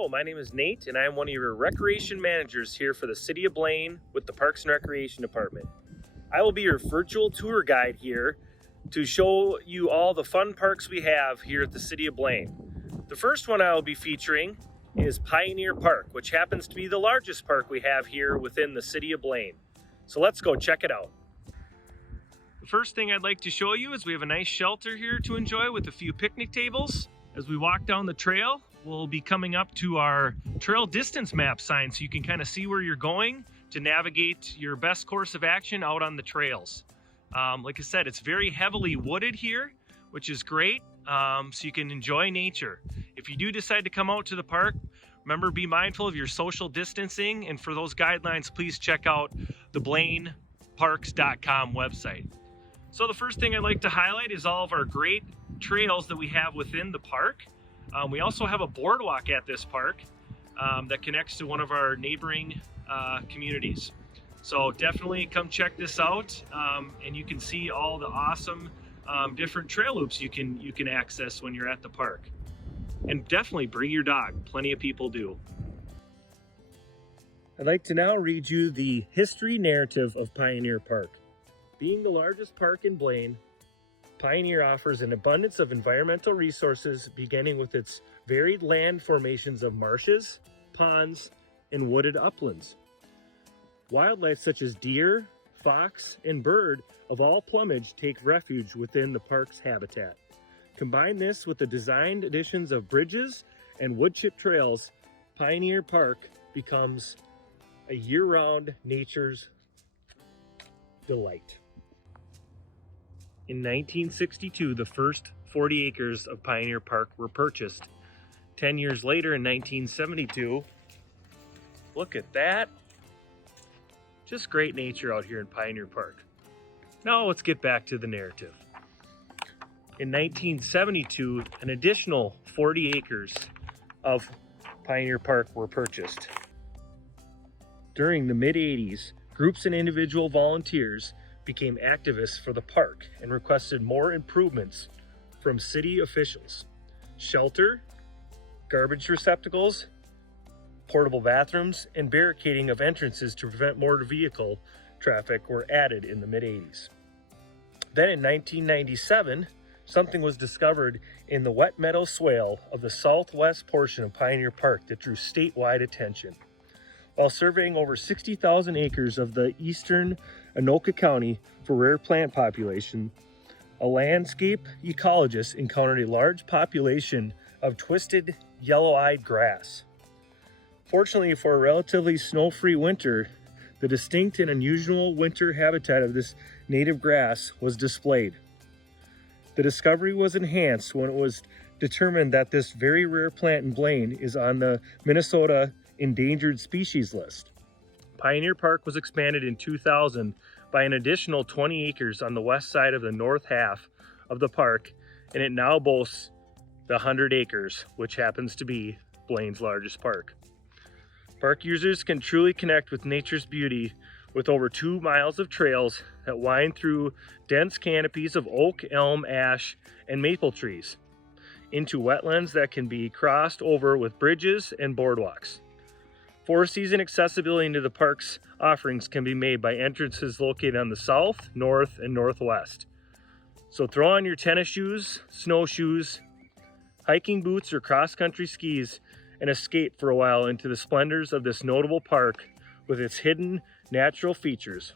Hello, my name is Nate and I am one of your recreation managers here for the City of Blaine with the Parks and Recreation Department. I will be your virtual tour guide here to show you all the fun parks we have here at the City of Blaine. The first one I will be featuring is Pioneer Park, which happens to be the largest park we have here within the City of Blaine. So let's go check it out. The first thing I'd like to show you is we have a nice shelter here to enjoy with a few picnic tables. As we walk down the trail, we'll be coming up to our trail distance map sign so you can kind of see where you're going to navigate your best course of action out on the trails. Like I said, it's very heavily wooded here, which is great, so you can enjoy nature. If you do decide to come out to the park, remember, be mindful of your social distancing, and for those guidelines, please check out the blaineparks.com website. So the first thing I'd like to highlight is all of our great trails that we have within the park. We also have a boardwalk at this park that connects to one of our neighboring communities. So definitely come check this out, and you can see all the awesome different trail loops you can access when you're at the park. And definitely bring your dog. Plenty of people do. I'd like to now read you the history narrative of Pioneer Park. Being the largest park in Blaine, Pioneer offers an abundance of environmental resources, beginning with its varied land formations of marshes, ponds, and wooded uplands. Wildlife such as deer, fox, and bird of all plumage take refuge within the park's habitat. Combine this with the designed additions of bridges and wood chip trails, Pioneer Park becomes a year-round nature's delight. In 1962, the first 40 acres of Pioneer Park were purchased. 10 years later, in 1972, look at that. Just great nature out here in Pioneer Park. Now let's get back to the narrative. In 1972, an additional 40 acres of Pioneer Park were purchased. During the mid-80s, groups and individual volunteers became activists for the park and requested more improvements from city officials. Shelter, garbage receptacles, portable bathrooms, and barricading of entrances to prevent motor vehicle traffic were added in the mid-80s. Then in 1997, something was discovered in the wet meadow swale of the southwest portion of Pioneer Park that drew statewide attention. While surveying over 60,000 acres of the eastern Anoka County for rare plant population, a landscape ecologist encountered a large population of twisted yellow-eyed grass. Fortunately for a relatively snow-free winter, the distinct and unusual winter habitat of this native grass was displayed. The discovery was enhanced when it was determined that this very rare plant in Blaine is on the Minnesota Endangered Species List. Pioneer Park was expanded in 2000 by an additional 20 acres on the west side of the north half of the park, and it now boasts the 100 acres, which happens to be Blaine's largest park. Park users can truly connect with nature's beauty with over 2 miles of trails that wind through dense canopies of oak, elm, ash, and maple trees into wetlands that can be crossed over with bridges and boardwalks. For-season accessibility into the park's offerings can be made by entrances located on the south, north, and northwest. So throw on your tennis shoes, snowshoes, hiking boots, or cross-country skis and escape for a while into the splendors of this notable park with its hidden natural features.